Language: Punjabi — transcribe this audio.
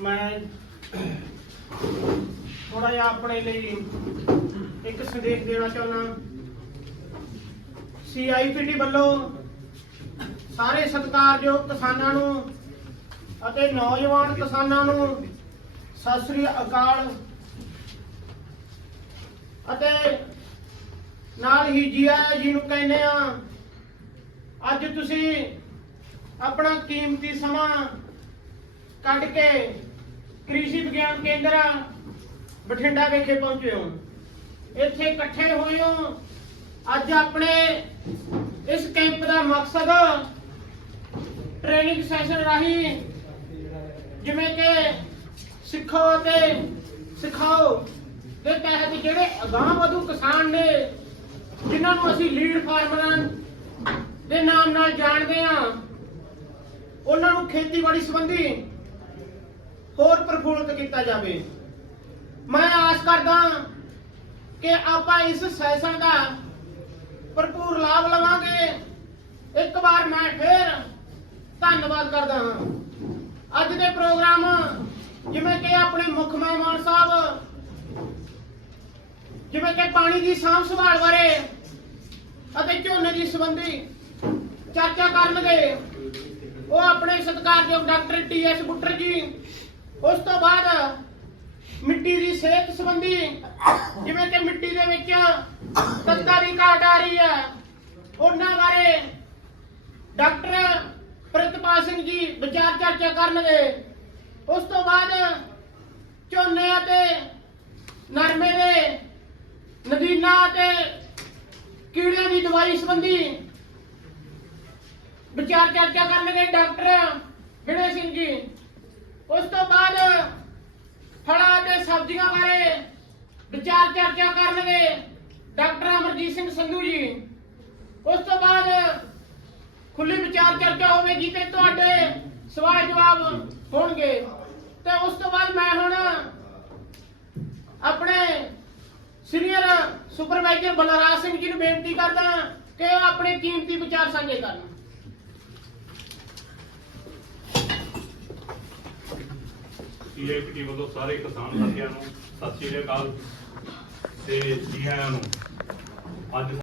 ਮੈਂ ਥੋੜਾ ਜਿਹਾ ਆਪਣੇ ਲਈ ਇੱਕ ਸੰਦੇਸ਼ ਦੇਣਾ ਚਾਹੁੰਦਾ। ਸੀਆਈਪੀਟੀ ਵੱਲੋਂ ਸਾਰੇ ਸਤਿਕਾਰਯੋਗ ਕਿਸਾਨਾਂ ਨੂੰ ਅਤੇ ਨੌਜਵਾਨ ਕਿਸਾਨਾਂ ਨੂੰ ਸਤਿ ਸ੍ਰੀ ਅਕਾਲ ਅਤੇ ਨਾਲ ਹੀ ਜੀ ਆਇਆਂ ਜੀ ਨੂੰ ਕਹਿੰਦੇ ਆ, ਅੱਜ ਤੁਸੀਂ ਆਪਣਾ ਕੀਮਤੀ ਸਮਾਂ ਕੱਢ ਕੇ ਕ੍ਰਿਸ਼ੀ ਵਿਗਿਆਨ ਕੇਂਦਰ ਬਠਿੰਡਾ ਵਿਖੇ ਪਹੁੰਚੇ ਹੋ ਇੱਥੇ ਇਕੱਠੇ ਹੋਏ ਹੋ ਅੱਜ ਆਪਣੇ ਇਸ ਕੈਂਪ ਦਾ ਮਕਸਦ ਟ੍ਰੇਨਿੰਗ ਸੈਸ਼ਨ ਰਾਹੀਂ ਜਿਵੇਂ ਕਿ ਸਿੱਖੋ ਅਤੇ ਸਿਖਾਓ ਦੇ ਤਹਿਤ ਜਿਹੜੇ ਅਗਾਂਹ ਵਧੂ ਕਿਸਾਨ ਨੇ, ਜਿਨ੍ਹਾਂ ਨੂੰ ਅਸੀਂ ਲੀਡ ਫਾਰਮਰਾਂ ਦੇ ਨਾਮ ਨਾਲ ਜਾਣਦੇ ਹਾਂ, ਉਹਨਾਂ ਨੂੰ ਖੇਤੀਬਾੜੀ ਸੰਬੰਧੀ ਹੋਰ ਪ੍ਰਫੁੱਲਤ ਕੀਤਾ ਜਾਵੇ। ਮੈਂ ਆਸ ਕਰਦਾ ਕਿ ਆਪਾਂ ਇਸ ਸੈਸ਼ਨ ਦਾ ਭਰਪੂਰ ਲਾਭ ਲਵਾਂਗੇ। ਇੱਕ ਵਾਰ ਮੈਂ ਫੇਰ ਧੰਨਵਾਦ ਕਰਦਾ ਹਾਂ। ਅੱਜ ਦੇ ਪ੍ਰੋਗਰਾਮ ਜਿਵੇਂ ਕਿ ਆਪਣੇ ਮੁੱਖ ਮਹਿਮਾਨ ਸਾਹਿਬ, ਜਿਵੇਂ ਕਿ ਪਾਣੀ ਦੀ ਸਾਂਭ ਸੰਭਾਲ ਬਾਰੇ ਅਤੇ ਝੋਨੇ ਦੀ ਸੰਬੰਧੀ ਚਰਚਾ ਕਰਨਗੇ, ਉਹ ਆਪਣੇ ਸਤਿਕਾਰਯੋਗ ਡਾਕਟਰ ਟੀ ਐਸ ਬੁੱਟਰ ਜੀ ਉਸ ਤੋਂ ਬਾਅਦ ਮਿੱਟੀ ਦੀ ਸਿਹਤ ਸੰਬੰਧੀ ਜਿਵੇਂ ਕਿ ਮਿੱਟੀ ਦੇ ਵਿੱਚ ਤੱਤਾਂ ਦੀ ਘਾਟ ਆ ਰਹੀ ਹੈ, ਉਹਨਾਂ ਬਾਰੇ ਡਾਕਟਰ ਪ੍ਰਿਤਪਾਲ ਸਿੰਘ ਜੀ ਵਿਚਾਰ ਚਰਚਾ ਕਰਨਗੇ। ਉਸ ਤੋਂ ਬਾਅਦ ਝੋਨੇ ਅਤੇ ਨਰਮੇ ਦੇ ਨਦੀਨਾਂ ਅਤੇ ਕੀੜਿਆਂ ਦੀ ਦਵਾਈ ਸੰਬੰਧੀ ਵਿਚਾਰ ਚਰਚਾ ਕਰਨਗੇ ਡਾਕਟਰ ਵਿਨੇ ਸਿੰਘ ਜੀ। ਉਸ ਤੋਂ ਬਾਅਦ ਫਲਾਂ ਤੇ ਸਬਜ਼ੀਆਂ ਬਾਰੇ ਵਿਚਾਰ ਚਰਚਾ ਕਰਨਗੇ ਡਾਕਟਰ ਅਮਰਜੀਤ ਸਿੰਘ ਸੰਧੂ ਜੀ। ਉਸ ਤੋਂ ਬਾਅਦ ਖੁੱਲੀ ਵਿਚਾਰ ਚਰਚਾ ਹੋਵੇਗੀ ਤੇ ਤੁਹਾਡੇ ਸਵਾਲ ਜਵਾਬ ਹੋਣਗੇ। ਤੇ ਉਸ ਤੋਂ ਬਾਅਦ ਮੈਂ ਹੁਣ ਆਪਣੇ ਸੀਨੀਅਰ ਸੁਪਰਵਾਈਜ਼ਰ ਬਲਰਾਜ ਸਿੰਘ ਜੀ ਨੂੰ ਬੇਨਤੀ ਕਰਦਾ ਕਿ ਉਹ ਆਪਣੇ ਕੀਮਤੀ ਵਿਚਾਰ ਸਾਂਝੇ ਕਰਨ। ਸੀਆਈਪੀਟੀ ਵੱਲੋਂ ਸਾਰੇ ਕਿਸਾਨ ਸਾਥੀਆਂ ਨੂੰ ਸਤਿ ਸ਼੍ਰੀ ਅਕਾਲ ਤੇ ਜੀ ਆਇਆਂ ਨੂੰ। ਅੱਜ